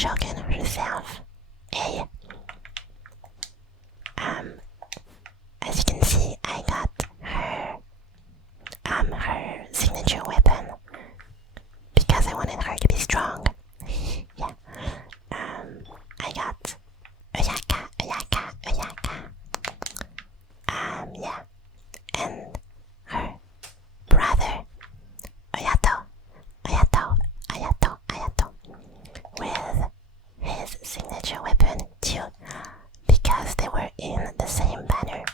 Shogun herself, A. As you can see, I got her signature weapon because I wanted her to be strong. Yeah. I got Oyaka. Yeah. And her brother, Ayato, with his signature weapon too, because they were in the same banner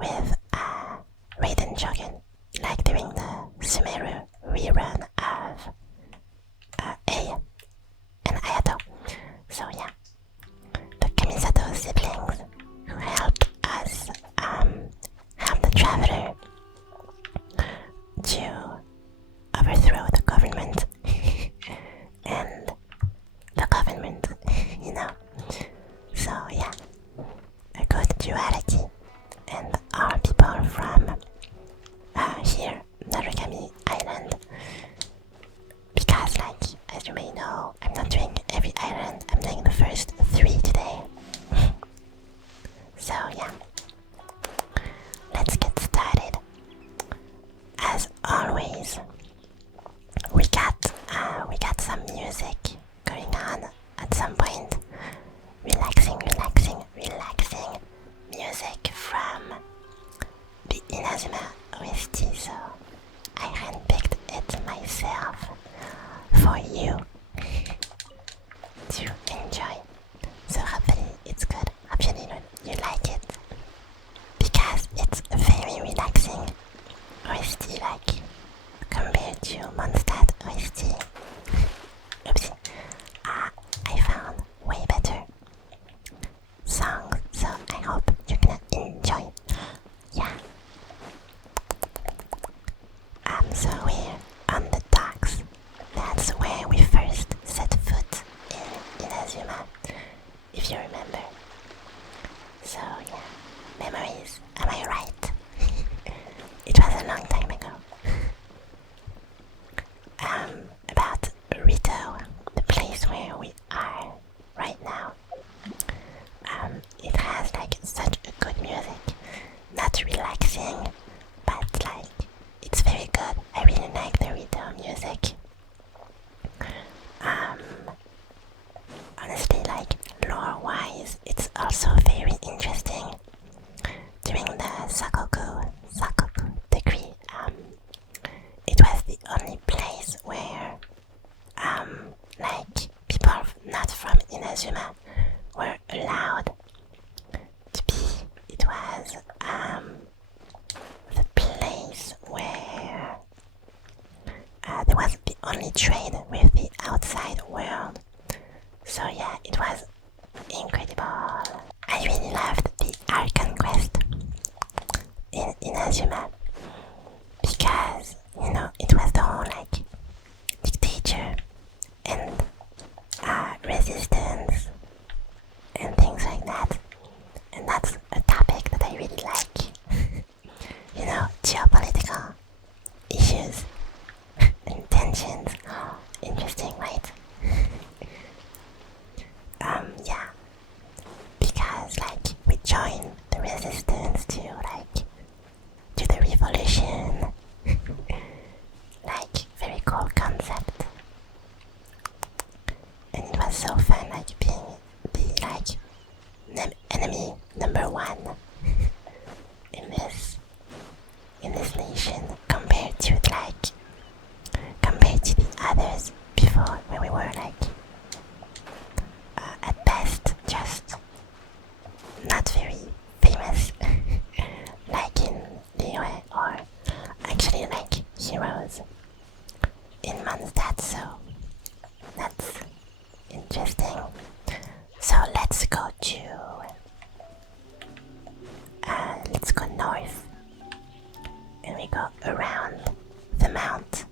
with Raiden Shogun, like during the Sumeru rerun of A and Ayato. So yeah, the Kamisato siblings who helped us help the Traveler to overthrow the government and the government, you know. So yeah, a good duality, and our people from here, Narukami Island, because like, as you may know, I'm not doing every island, I'm doing the first 3 today. So yeah, let's get started. As always, we got some music going on at some point. Relaxing music from the Inazuma OST, so I handpicked it myself for you to enjoy. So hopefully it's good. Hopefully you like it, because it's very relaxing OST, like compared to Mondstadt OST. Oopsie. I found way better songs, so I hope you're gonna enjoy. Yeah. So we're on the docks. That's where we first set foot in Inazuma, if you remember. So yeah, memories, am I right? It was a long time ago. About Rito, the place where we are right now. It has like such a good music. Not relaxing, but like, it's very good. I really like the Rito music. Honestly, like, lore-wise, it's also very interesting. During the Sakoku decree, it was the only place where, like, people not from Inazuma were allowed to be. It was, the place where there was the only trade with the outside world. So yeah, it was incredible. I really loved the Archon quest in Inazuma, because, you know, it was the whole like dictator and resistance and things like that, and that's a topic that I really like. You know, geopolitical issues and tensions. Interesting, right? Yeah, because like we join the resistance to like do the revolution. Like, very cool concept, and it was so fun, like being the like enemy number 1 in this nation compared to the others before, where we were like at best just not very famous, like in Liyue, or actually like heroes in Mondstadt. So that's interesting. So let's go north, and we go around the mount,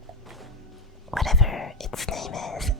whatever its name is.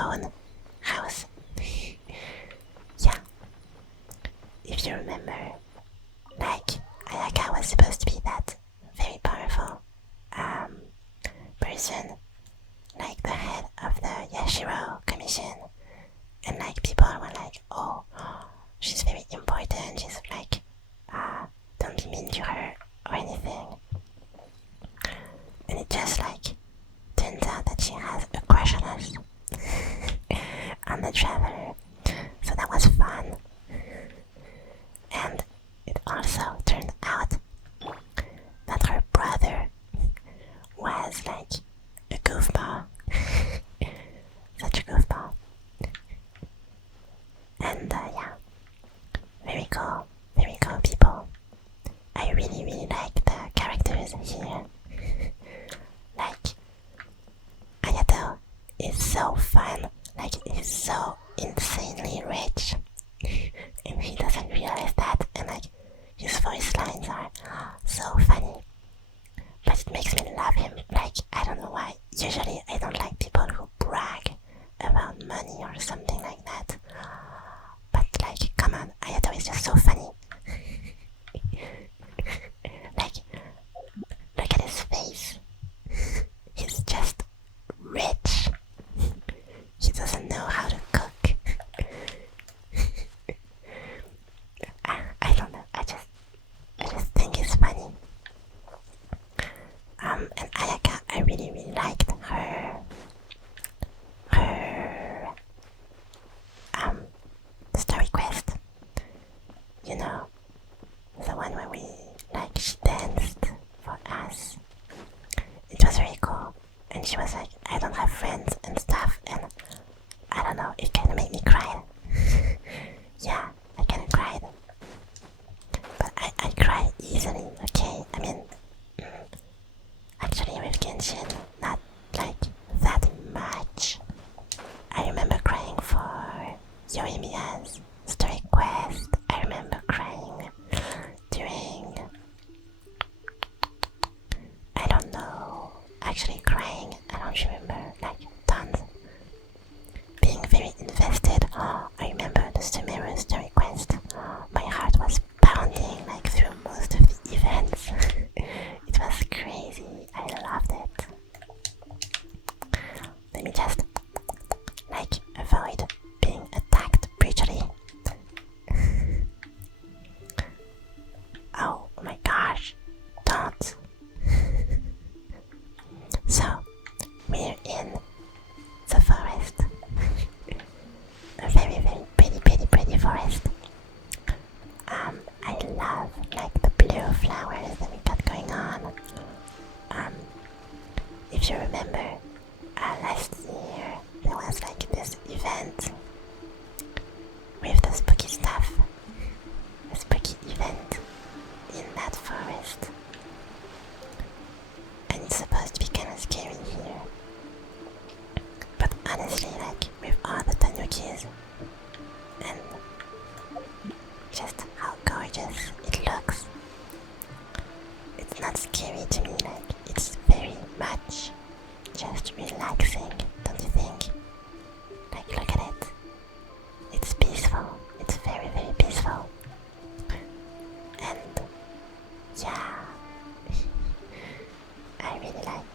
own house. Yeah. If you remember, like, Ayaka was supposed to be that very powerful person, like the head of the Yashiro Commission, and like people were like, oh, she's very important, she's like, don't be mean to her or anything. And it just like turns out that she has a crush on us on the Traveler, so that was fun. And it also turned out that her brother was like a goofball. Such a goofball. And yeah, very cool people. I really like the characters here. Like, Ayato is so fun, like he's so insanely rich. And he doesn't realize that, and like his voice lines are so funny. But it makes me love him. Like, I don't know why. Usually I don't like people who brag about money or something like that. But like, come on, Ayato is just so funny. Like, look at his face. He's just rich. He doesn't know how to cook. I don't know. I just think it's funny. And Ayaka, I really liked her story quest. You know, the one where she danced for us. It was very cool. And she was like, I don't have friends and stuff, and I don't know, it kinda made me cry. Yeah, I kinda cried. But I cry easily, okay? I mean, actually with Genshin, not like that much. I remember crying for Yoimiya's story quest. I remember crying during, I don't know, actually crying, I don't remember, like tons. Being very invested. I remember the Sumeru story quest. My heart was pounding like through most of the events. It was crazy. I loved it. Let me just like avoid being attacked brutally. Oh my gosh, don't. So, we're in the forest. A very pretty forest. I love like the blue flowers that we got going on. If you remember, last year there was like this event with the spooky stuff. A spooky event in that forest. And it's supposed to be kinda scary here. But honestly, like, with all the tanukis and just how gorgeous it looks, it's not scary to me. Like, it's very much just relaxing, don't you think? Like, look at it. It's peaceful. It's very peaceful. And yeah, I really like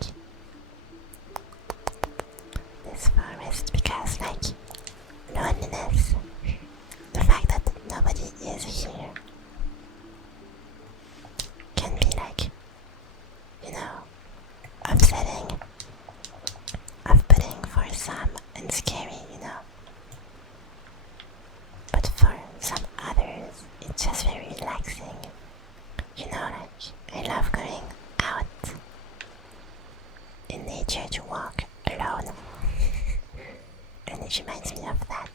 this forest because, like, loneliness, the fact that nobody is here, can be like, you know, upsetting, off-putting for some and scary, you know. But for some others, it's just very relaxing. You know, like, I love going out in nature to walk alone. And it reminds me of that.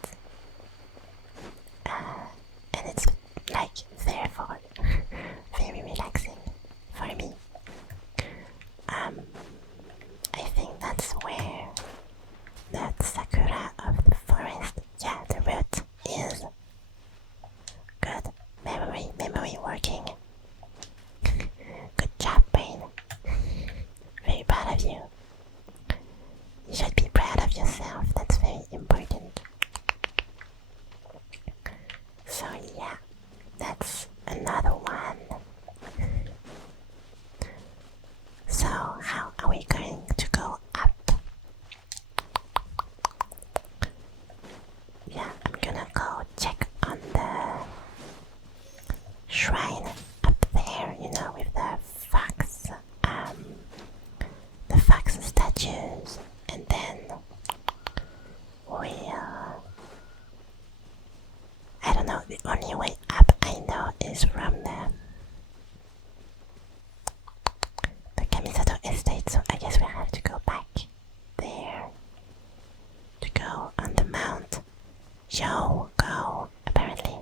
And it's like, therefore, very relaxing for me. I think that's where that sakura of the forest, yeah, the root is. Good. Memory working. Good job, brain. Very proud of you. You should be proud of yourself, that's very important. Yogo, apparently.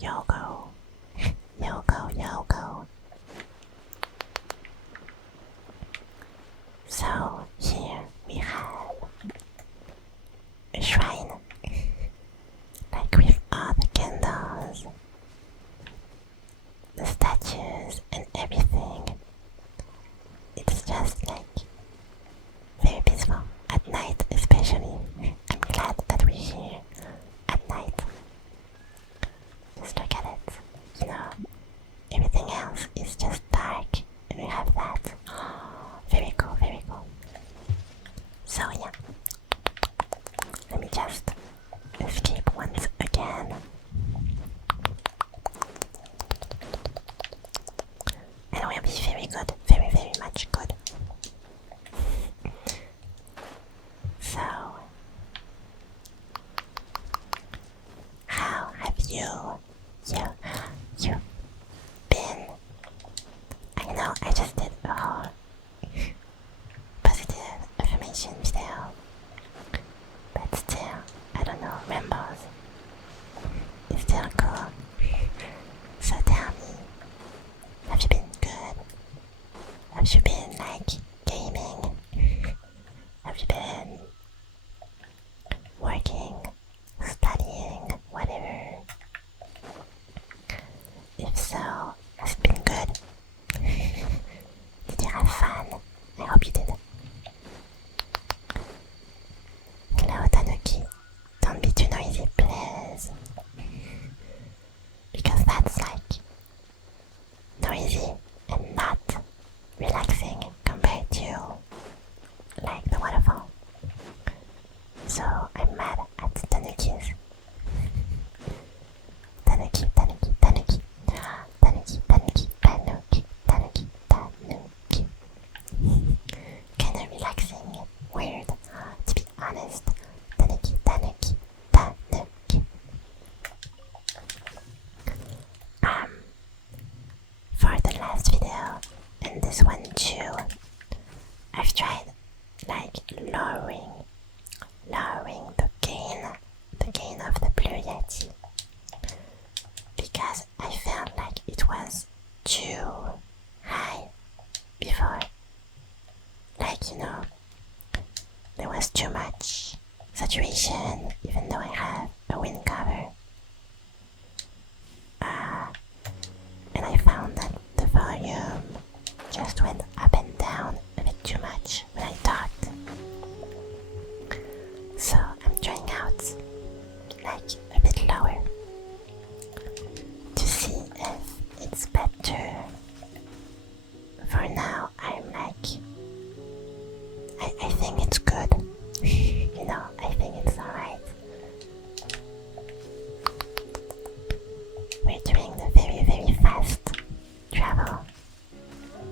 Yogo. Yogo. So here we have a shrine, like with all the candles, the statues and everything. It's just like very peaceful at night, especially. I'm glad that we're here at night. Just look at it. You know, everything else is just dark, and we have that. Very cool, very cool. So yeah, let me just escape once again. And we'll be very good, very, very much good. So, how have you been? I know I just did a whole positive affirmation video, but still, I don't know, rambles is still cool. So tell me, have you been good? Have you been like gaming? Have you been working, studying, whatever? If so, has it been good? Did you have fun? I hope you did. Hello Tanuki, don't be too noisy please. Because that's like noisy and not relaxing compared to like the waterfall. So I'm mad at Tanukis. Tanuki. Kinda relaxing, weird, to be honest. Tanuki. For the last video, and this one too, I've tried like lowering the gain of the Blue Yeti, because I felt like it was too high before. Like, you know, there was too much saturation even though I have a wind cover. And I found that the volume just went up and down a bit too much when I talked. So I'm trying out like a bit lower to see if it's better. For now, I'm like, I think it's good. You know, I think it's alright. We're doing the very, very fast travel,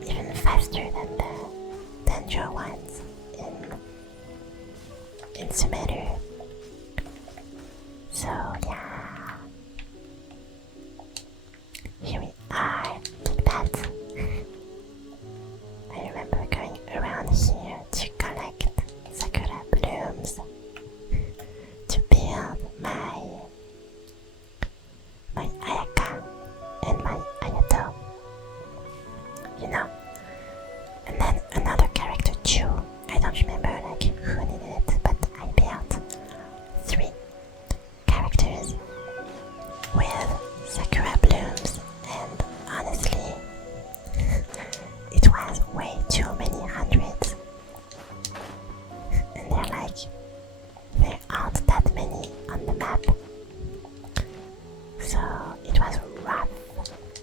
even faster than the danger ones in Sumeru. So yeah, here we are, like that. I remember going around here to collect sakura blooms to build my Ayaka and my Ayato, you know. And then another character too, I don't remember like who needed it, but I built 3 characters with sakura blooms, and honestly it was way too many hundreds, and there aren't that many on the map, so it was rough.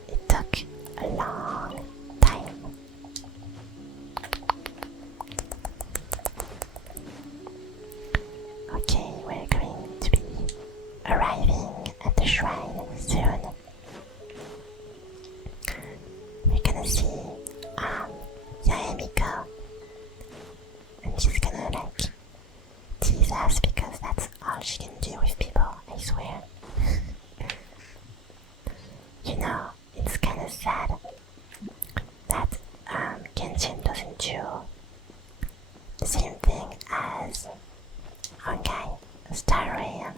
It took a long time. Okay, we're going to be arriving at the shrine soon. We're gonna see Yaemiko, and she's gonna like tease us because that's all she can do with people, I swear. You know, it's kinda sad that Genshin doesn't do the same thing as Honkai Star Rail.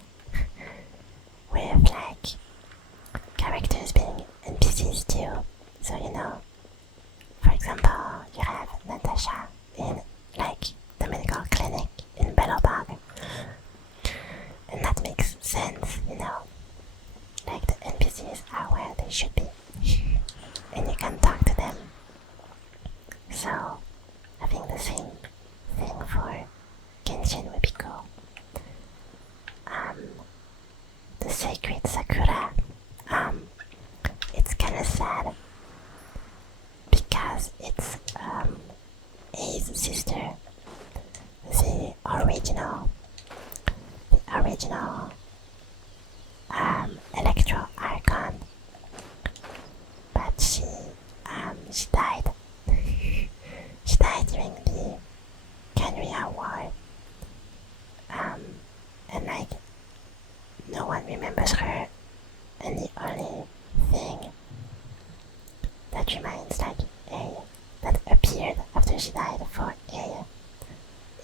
know, like the NPCs are where they should be, and you can talk to them. So having the same thing for Genshin would be cool. The Sacred Sakura, it's kinda sad because it's A's sister, the original Electro Archon, but she died. She died during the Heyaa War, and like no one remembers her, and the only thing that reminds like A that appeared after she died for A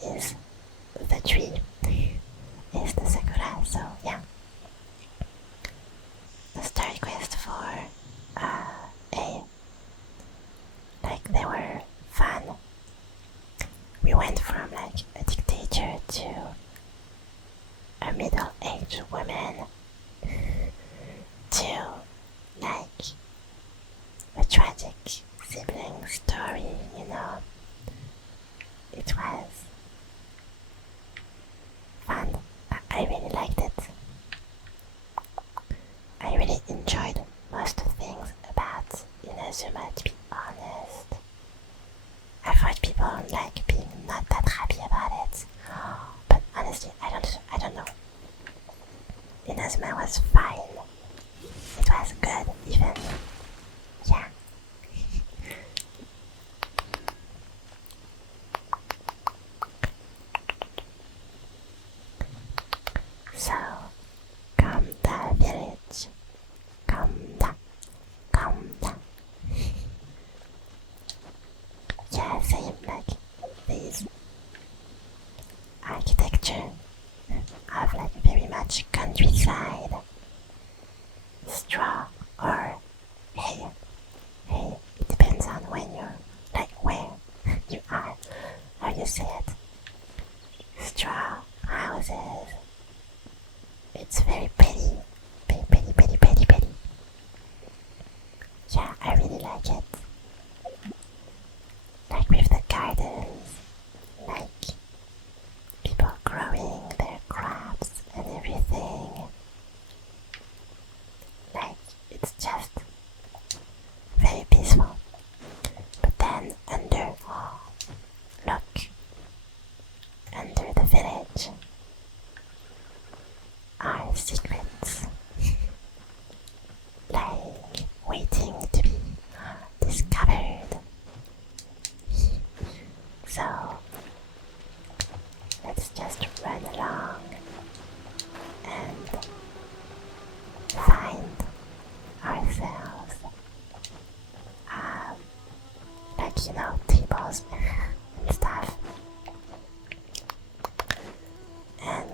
is the tree, is the Sakura. So yeah, the story quest for A, like they were fun. We went from like a dictator to a middle-aged woman to like a tragic sibling story, you know. It was fun. I really liked it. I really enjoyed most things about Inazuma, to be honest. I've heard people like being not that happy about it, but honestly, I don't know. Inazuma was fine. It was good, even. Yeah. So, Kamda village. Kamda. Yeah, same like these architecture of like very much countryside, straw, or hey, it depends on when you're like where you are, how you say it. Straw houses. It's very pretty. Yeah, I really like it. Like with the gardens, like people growing their crops and everything. Like it's just very peaceful. But then under the village are secrets. Like waiting to be discovered. So let's just run along and find ourselves like, you know, tables and stuff. And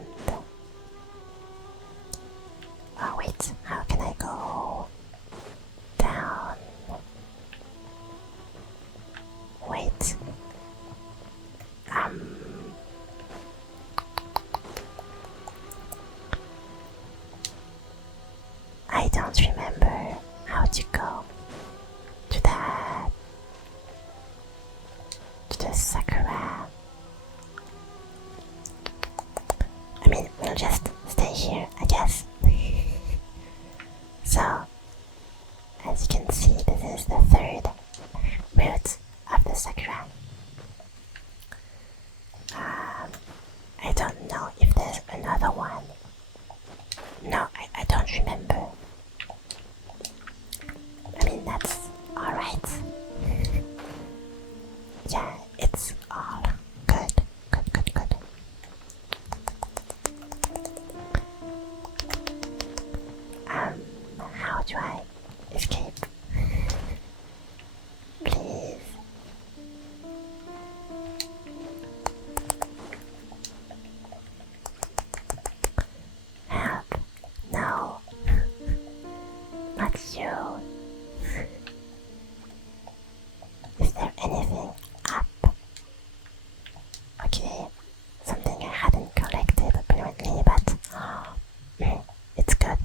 oh wait, how can I go down? Wait. I don't remember how to go to the Sakura. I mean, we'll just stay here, I guess. So, as you can see, this is the third route of the Sakura. I don't know if there's another one. No, I don't remember. I mean, that's alright. Yeah, it's all good. How do I escape? Please. Help. No. Not you. Is there anything up? Okay. Something I hadn't collected apparently, but it's good.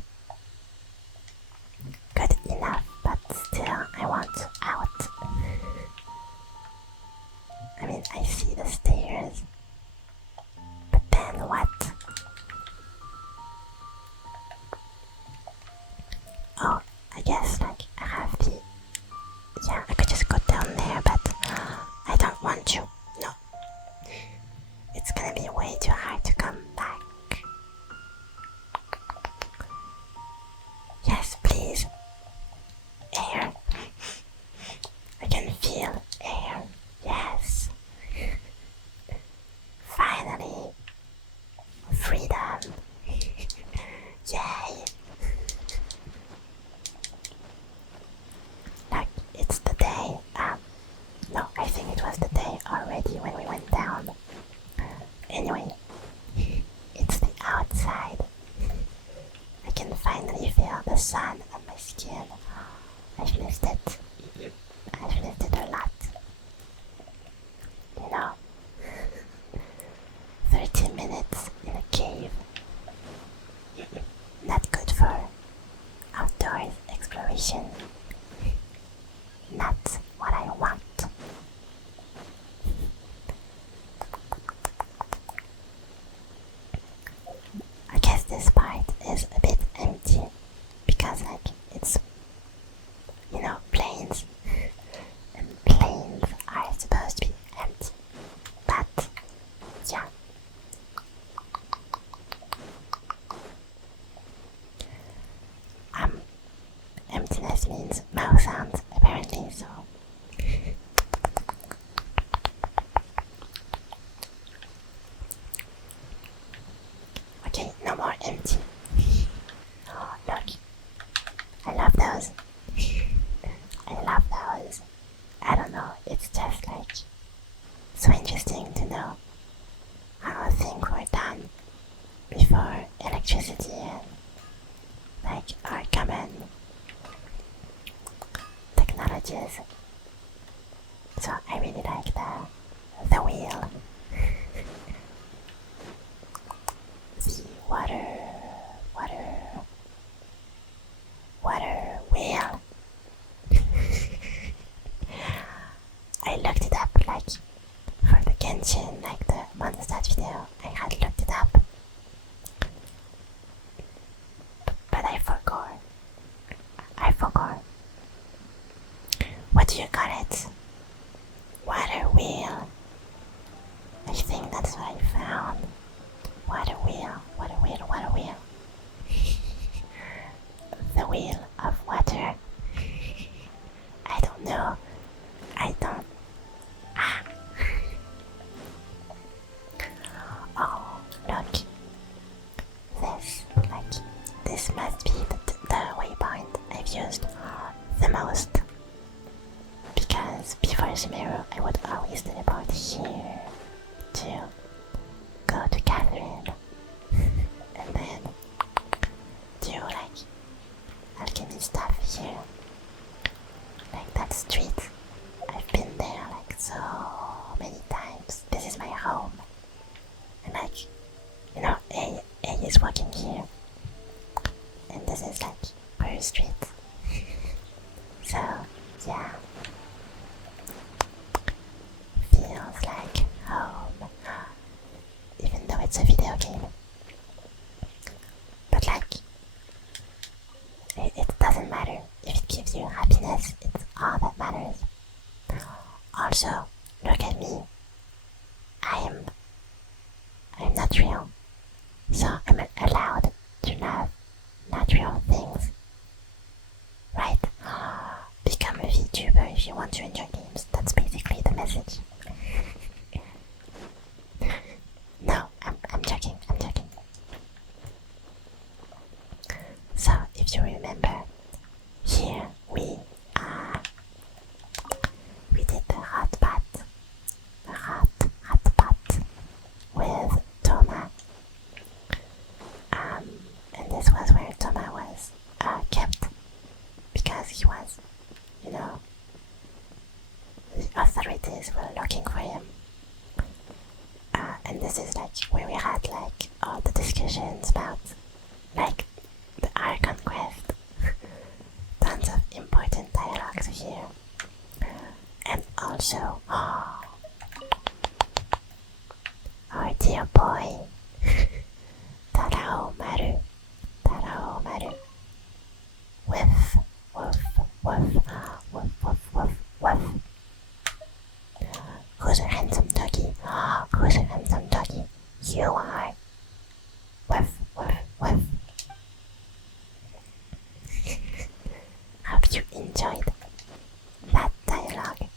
sun on my skin. I've missed it. I've missed it a lot. You know, 30 minutes in a cave. Not good for outdoors exploration. Not what I want. I guess this part is a bit empty because like it's, you know, plains and plains are supposed to be empty, but yeah. Emptiness means mouth sounds apparently, so okay, no more empty. Oh, look, I love those. I love those. I don't know, it's just like so interesting to know how things were done before electricity and like our common technologies. So I really like the wheel. The water wheel. I looked it up like for the Genshin, like the Mondstadt video. I had looked it up, but I forgot. What do you call it? Water wheel. I think that's what I found. Water wheel. The wheel of water. I don't know. Oh, look. This must be the waypoint I've used the most. Because before Sumeru, I would always teleport here to go to Catherine and then do like alchemy stuff here. Like that street. I've been there like so many times. This is my home. And like, you know, A is walking here. And this is like her street. So, yeah. Feels like home. Even though it's a video game. But like, it doesn't matter. If it gives you happiness, it's all that matters. Also, look at me. I'm not real. So I'm allowed to love natural things. Right? Become a VTuber if you want to enjoy games. That's basically the message. No, I'm joking. So, if you remember, here we did the hot pot with Toma. And this was where Toma was kept because he was, you know, the authorities were looking for him. And this is like where we had like all the discussions about like the Archon quest. Tons of important dialogues here. And also, our dear boy, Tarao Maru. Whiff. Who's a handsome doggy? You are. Whiff. Hope you enjoyed that dialogue.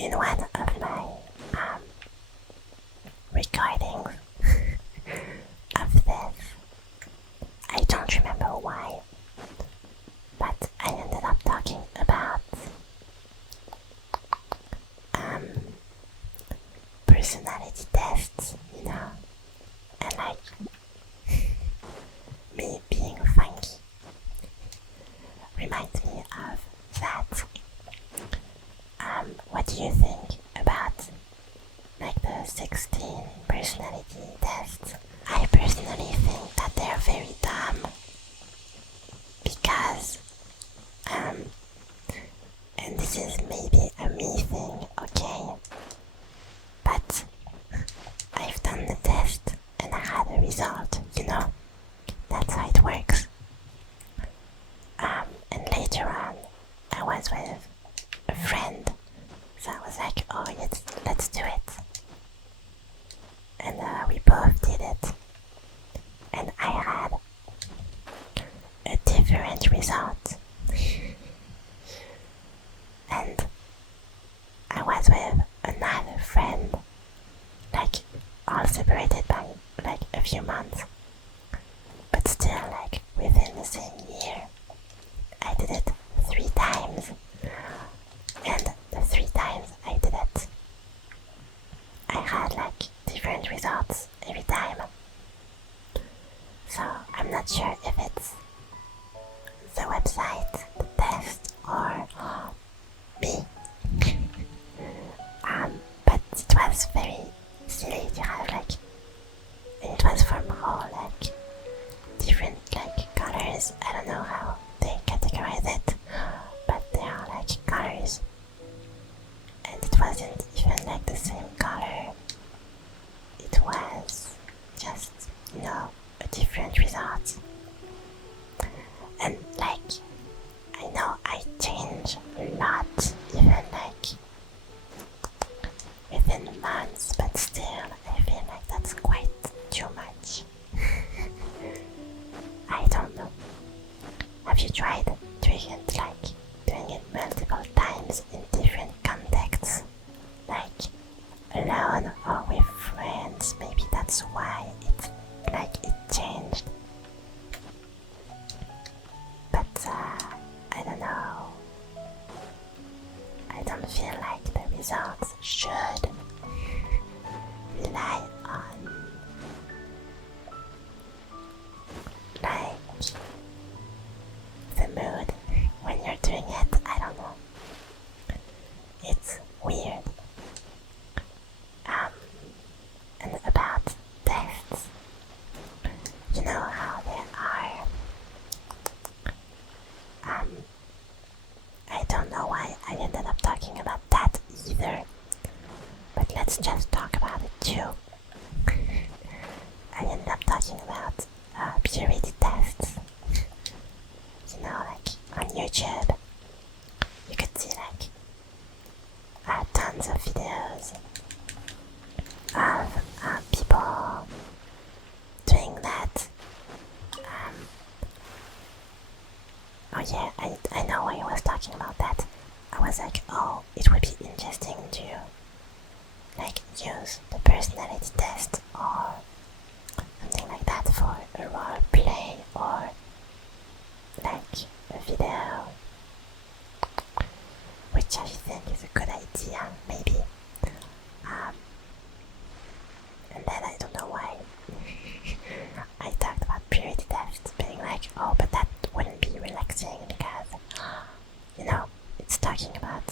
in one of my recordings of this. I don't remember why, but I ended up talking about personality tests, you know, and like me being funky reminds me of that. What do you think about like the 16 personality tests? I personally think that they're very dumb because and this is maybe a me thing, okay? But I've done the test and I had a result, you know? That's how it works. And later on, I was with a friend, so I was like, oh yes, let's do it. And we both did it. And I had a different result. And I was with another friend, like all separated by like a few months, but still like within the same year. I did it 3 times, and the 3 times I did it, I had like different results every time. So I'm not sure if it's the website, the test, or me. But it was very silly to have like, and it was from all like different like colors. I don't know how they categorize it, but they are like colors, and it wasn't even like the same color. It was just, you know, a different result. And like, I know I change a lot, even like within months, but still I feel like that's quite too much. I don't know. Have you tried doing it multiple times in different contexts? Like alone or with friends? Maybe that's why it changed. But I don't know. I don't feel like the results should rely on like the mood when you're doing it. I don't know. It's weird. And about tests, you know how there are. I don't know why I ended up talking about that either, but let's just talk about it too. I ended up talking about purity tests. You know, like on YouTube, you could see like tons of videos of people doing that. Oh yeah, I know why I was talking about that. I was like, oh, it would be interesting to like use the personality test or something like that for a role play or like a video, which I think is a good idea, maybe. And then I don't know why I talked about purity tests being like, oh, but that wouldn't be relaxing because, you know, it's talking about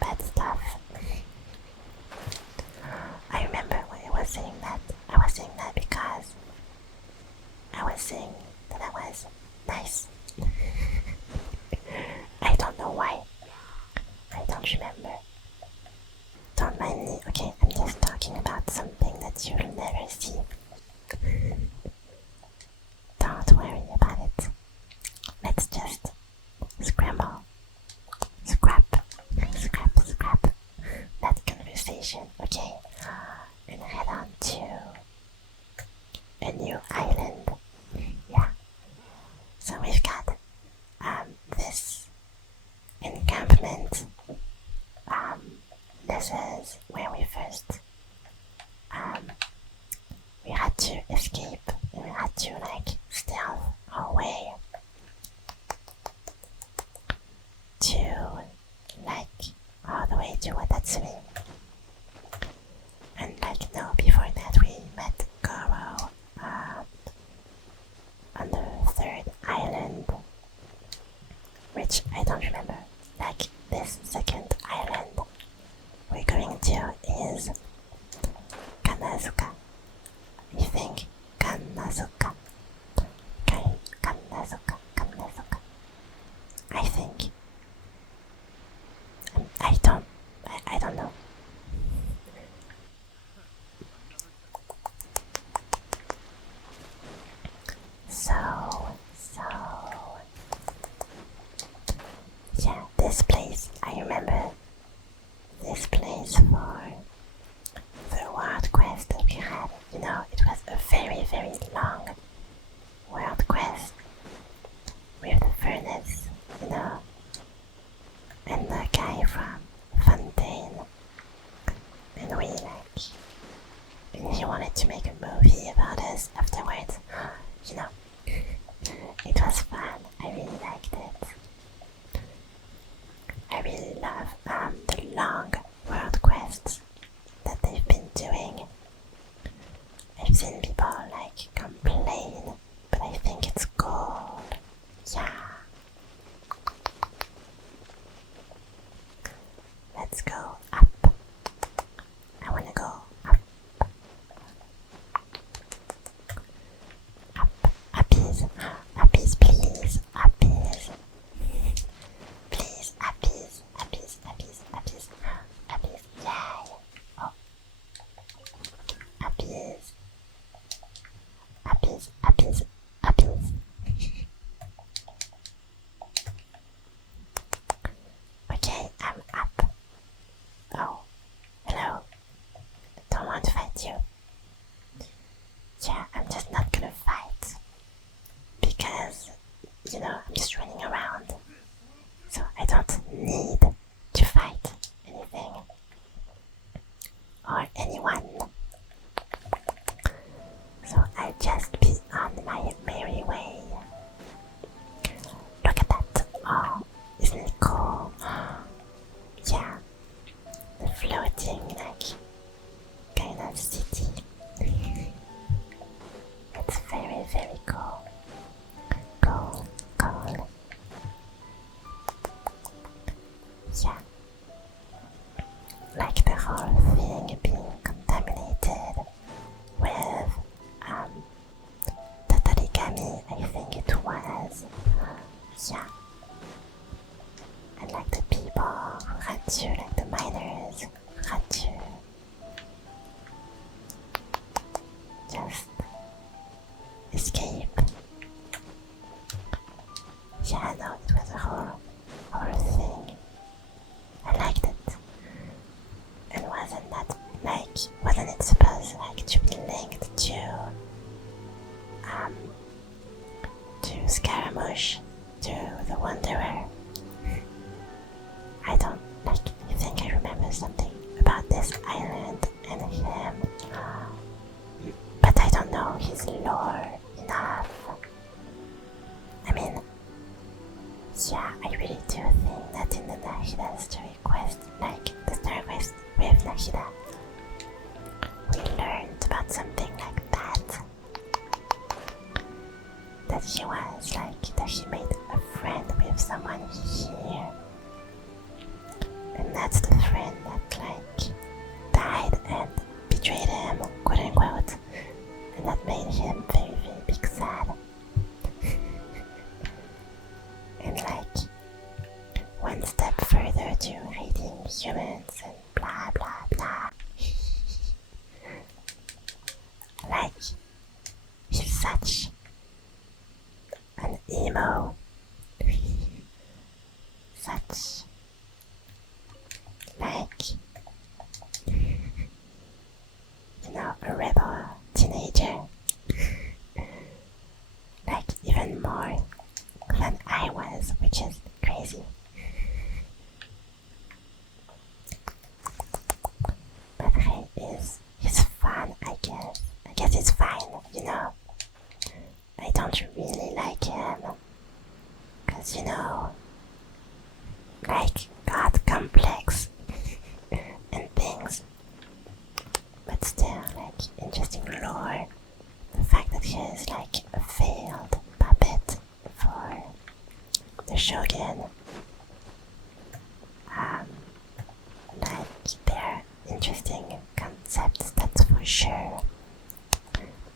bad stuff. I remember when I was saying that. I was saying that because I was saying that I was nice. I don't know why. I don't remember. Don't mind me, okay? I'm just talking about something that you'll never see. Don't worry about it. Let's just scramble, scrap that conversation, okay? And head on to a new island. Yeah. So we've got this encampment this is where we first we had to escape and we had to like stealth our way to like all the way to Watatsumi. And like no, before that we met Goro on the third island, which I don't remember. Like this second island we're going to is Kanazuka. I think Kanazuka. Kanazuka. I think. I don't know. So yeah, this place, I remember this place for the world quest that we had. You know, it was a very, very long world quest with the furnace, you know, and the guy from Fontaine, and we like, and he wanted to make a movie about us afterwards, you know. It was fun, I really liked it. I really love the long world quests that they've been doing. I've seen people like complain, but I think it's cool. Yeah. Let's go up. I wanna go up. Uppies. Uppies, please. Uppies. Please, uppies. Uppies, uppies, uppies. Uppies. Yay. Oh. Uppies. Uppies, uppies, uppies. Okay, I'm up. Oh, hello. Don't want to fight you. Yeah, I'm just not gonna fight. Because, you know, I'm just running around. So I don't need to fight anything. Or anyone. So I'll just be on my merry way. Look at that. Oh, isn't it cool? Yeah. The floating, like, kind of city. It's very, very cool. Cool. Yeah. Like the whole thing being contaminated with Tatarigami, I think it was. Yeah. And like the people who had to, like the miners who had to just escape. Yeah, no, it was a whole thing. I liked it. And wasn't it supposed like to be linked to Scaramouche, to the Wanderer? I don't like, I think I remember something about this island and him, but I don't know his lore enough. I mean, yeah, I really do think that in the Nahida story quest, like the story quest with Nahida, we learned about something like that. That he was like, that he made a friend with someone here. And that's the friend that like died and betrayed him, quote unquote. And that made him very, very big sad. And like one step further to hating humans and blah blah blah. Like he's such an emo. Such like, you know, a rebel teenager. Like even more than I was, which is crazy. sure.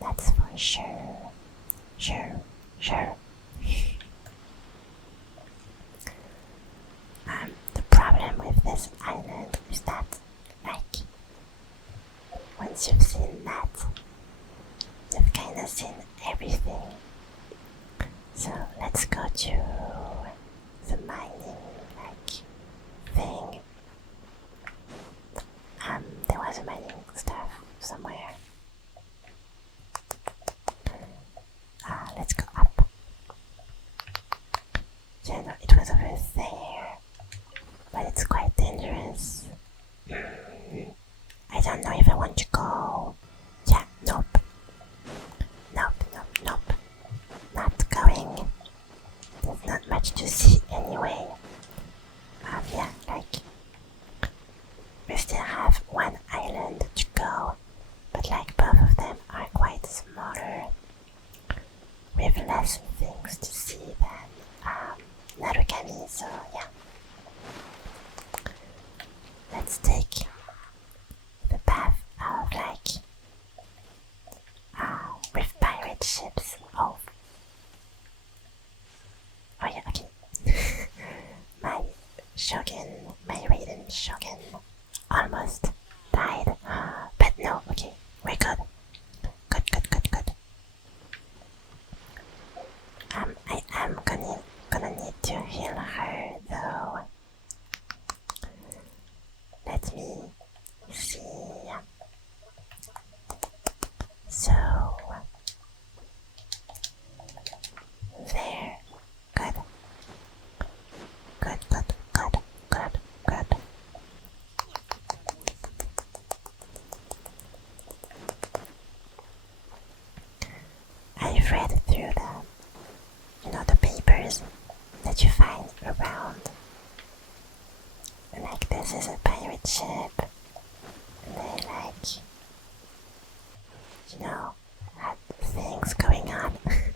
That's for sure. Sure. The problem with this island is that, like, once you've seen that, you've kinda seen everything. So let's go to the mining, like, thing. There was a mining stuff somewhere. Let's go up. Yeah, no, it was over there. But it's quite dangerous. I don't know if I want to go. Yeah, nope. Nope. Not going. There's not much to see anyway. Yeah, like, we still have one island to go, but like both of them are quite smaller, with less things to see than Narukami, so yeah. Let's take the path of, like, with pirate ships. Oh yeah, okay. My Raiden Shogun almost died. But no, okay, we're good. Good. I am gonna need to heal her though. Let me see. So there. Good. I've read through the papers that you find around. Like, this is a pirate ship, and they, like, had things going on. I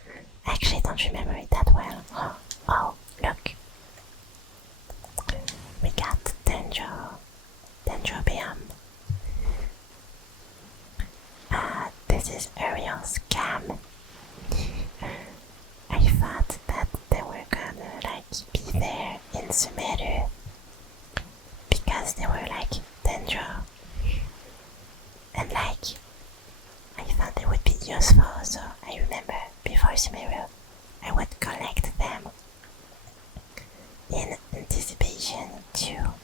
actually don't remember it that well. Oh, look. We got Dendrobium. This is a real scam. I thought that they were gonna, like, be there in Sumeru because they were, like, Dendro. And, like, I thought they would be useful, so I remember before Sumeru I would collect them in anticipation to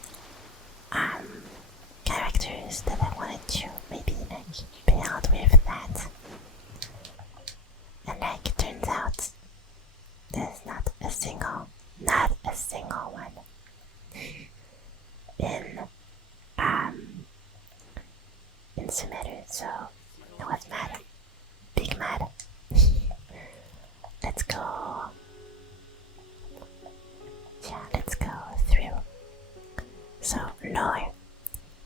characters that I wanted to maybe, like, build with that. And, like, it turns out there's not a single one in Sumeru, so I was mad. Big mad. Let's go. Yeah, let's go through. So, lore.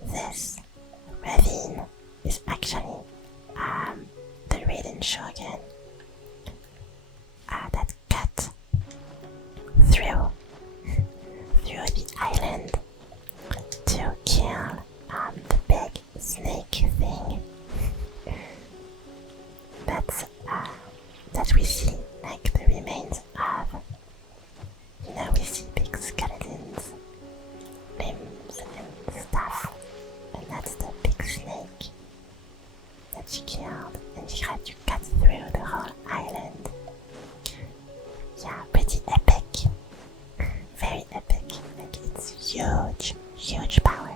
This ravine is actually the Raiden Shogun that cut through the island to kill the big snake thing that we see, like, the remains of. We see big skeletons, limbs and stuff, and that's the big snake that she killed, and she had to cut through the whole island. Yeah, pretty epic. Very epic. Like, it's huge power.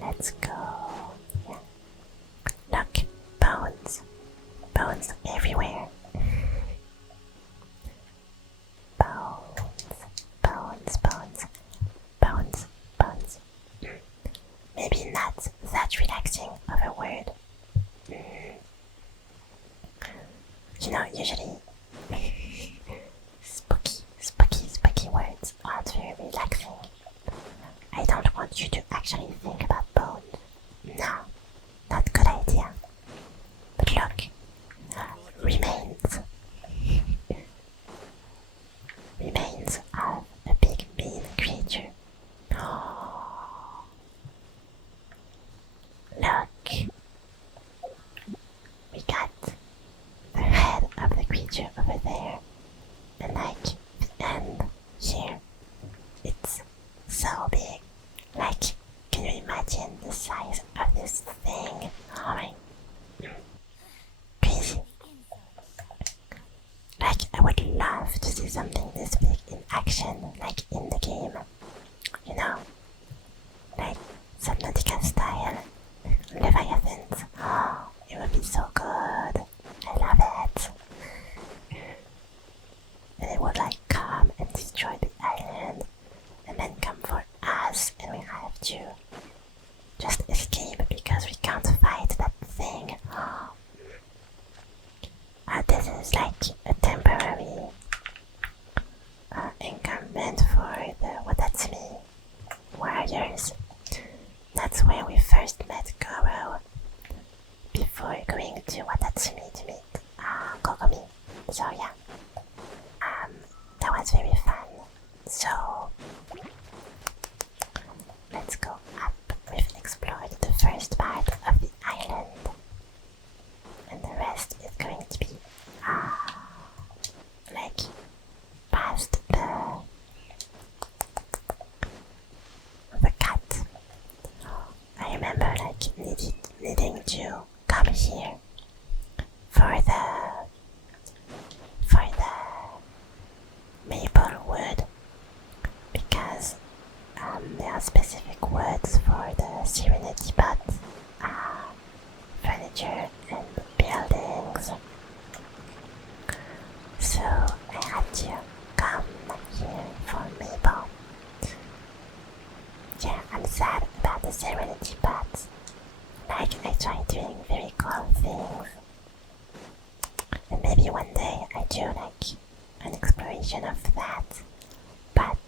Let's go. Yeah. Look, bones everywhere. Bones. Maybe not that relaxing of a word. Usually spooky words aren't very relaxing. I don't want you to actually think about bones. No, not good idea. But look, remains. picture over there. And like the end here, it's so big. Like, can you imagine the size of this thing? Oh my, crazy. Like, I would love to see something this big in action, like in the game. You know? Like, Subnautica style Leviathans. Oh, it would be so good. I love it. And it would like come and destroy the island and then come for us, and we have to just escape because we can't fight that thing. This is like a temporary encampment for the Watatsumi warriors. That's where we first met Goro before going to Watatsumi to meet Kokomi. So yeah, that was very fun. So let's go up. We've explored the first part of the island, and the rest is going to be like past the cat. I remember like needing to come here for the maple wood, because there are specific words for the Serenity Pot, furniture and buildings. So I had to come here for maple. Yeah, I'm sad about the Serenity Pot. Like, I tried doing very cool things, and maybe one day I do like an exploration of that, but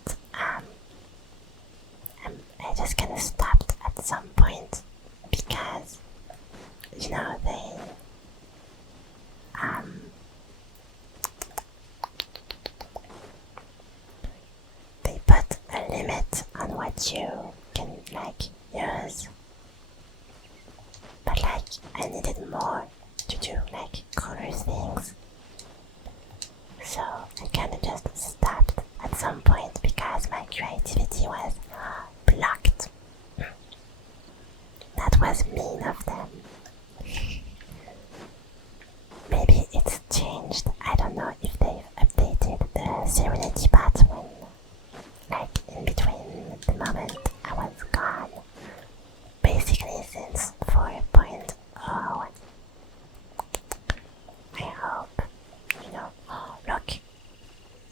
I just kinda stopped at some point because, you know, they put a limit on what you can like use, but like I needed more to do like cooler things. So I kinda just stopped at some point because my creativity was blocked. That was mean of them. Maybe it's changed. I don't know if they've updated the Serenity Pot when, like, in between the moment I was gone. Basically since 4.0. I hope, you know. Look,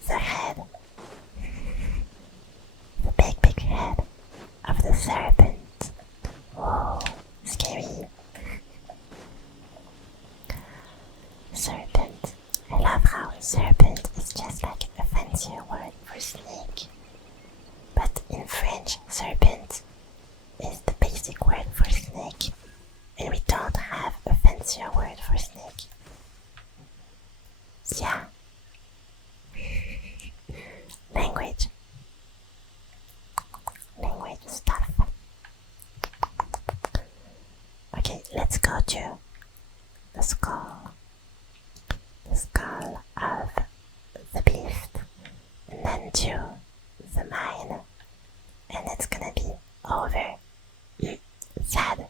the head, the big head of the serpent. Whoa, scary. Serpent. I love how serpent is just like a fancier word for snake. But in French, serpent is the basic word for snake, and we don't have a fancier word for snake. Yeah. Language stuff. Okay, let's go to the skull of the beast, and then to the mine, and it's gonna be over. Sad.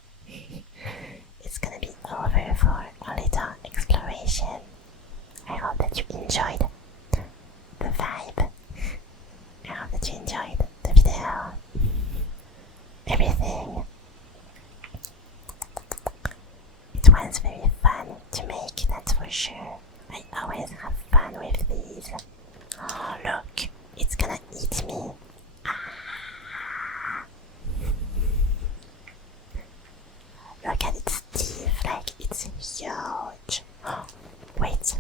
It's gonna be over for a little exploration. I hope that you enjoyed the vibe. I hope that you enjoyed the video. Everything. It was very fun to make, that's for sure. I always have fun with these. Oh, look, it's gonna eat me. Look at its teeth, like it's huge. Wait.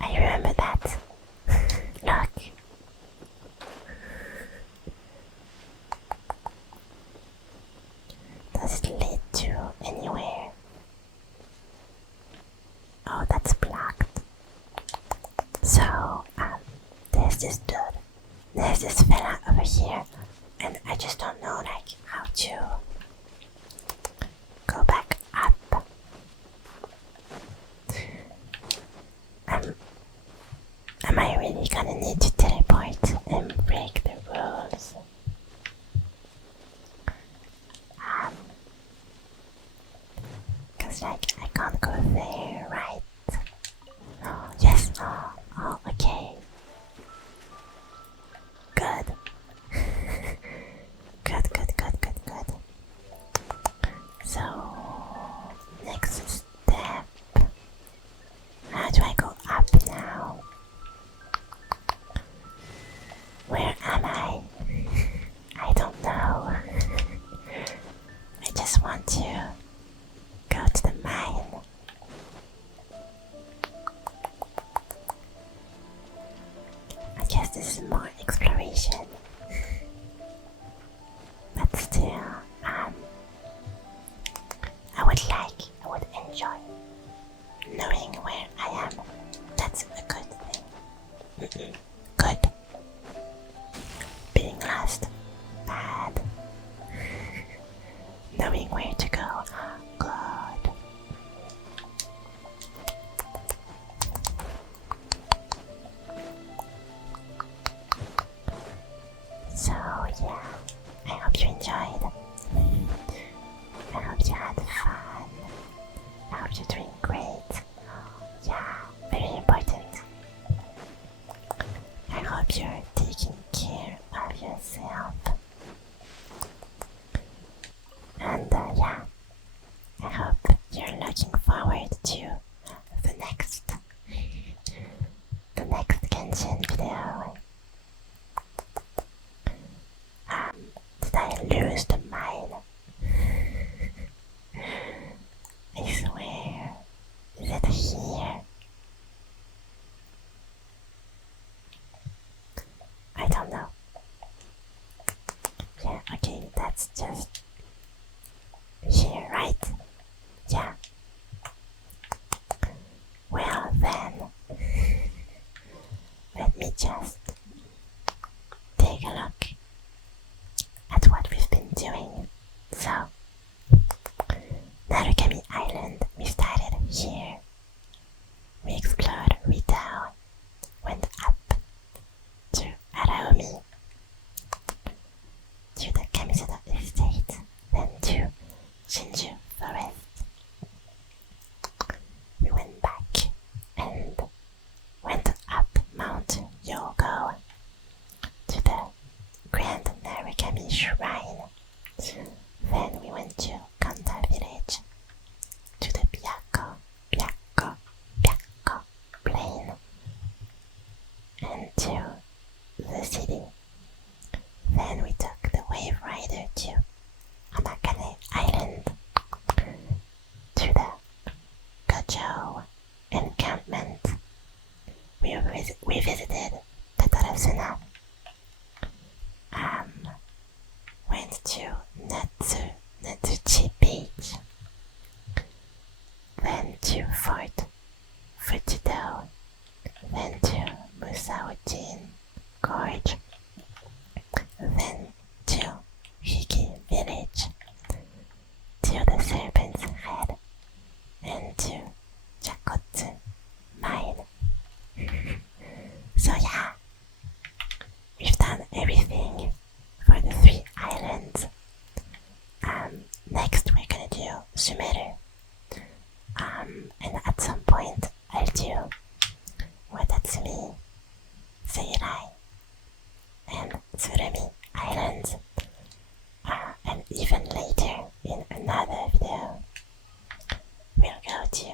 I remember that. Look. Does it lead to anywhere? Oh, that's blocked. need to teleport and break the rules. Cause like I can't go there, right? Oh, yes. Oh, okay. Good. Good. So, next step. How do I go up now? Where am I? I don't know. I just want to go to the mine. I guess this is more exploration. But still, I would enjoy knowing where I am. That's a good thing. Good. Being lost, bad. Knowing where to go, good. So yeah, I hope you enjoyed. I hope you had fun. I hope you're doing great. Yeah, very important. I hope you're taking care of yourself. And yeah, I hope you're looking forward to the next Genshin video. Did I lose the mine? I swear, is it here? I don't know. Yeah, okay, that's just here, right? Yeah. Well then, let me just take a look at what we've been doing. So, Narukami Island, we started here. We explored Ritao, went up to Araomi, to the Kamisato Estate, then to Shinju Forest. We went back and went up Mount Yogo to the Grand Narukami Shrine. Then we went to Kanta Village, to the Byakko Plain, and to the city. Then we took the Wave Rider to Amakane Island, to the Gojo encampment. We visited Tatarasuna. Went to Natsuchi Beach, then to Fort Fujido, then to Musaojin Gorge, then to Hiki Village, to the Serpent's Head, and to Jakotsu Mine. So yeah, we've done everything for the 3 islands. Next we're gonna do Sumeru. And at some point I'll do Watatsumi, Seirai, and Tsurumi Islands. And even later in another video we'll go to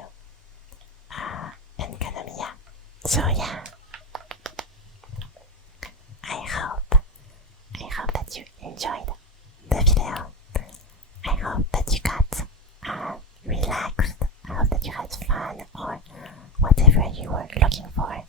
Enkanomiya. So yeah, I hope that you enjoyed the video. I hope that you got relaxed. I hope that you had fun or whatever you were looking for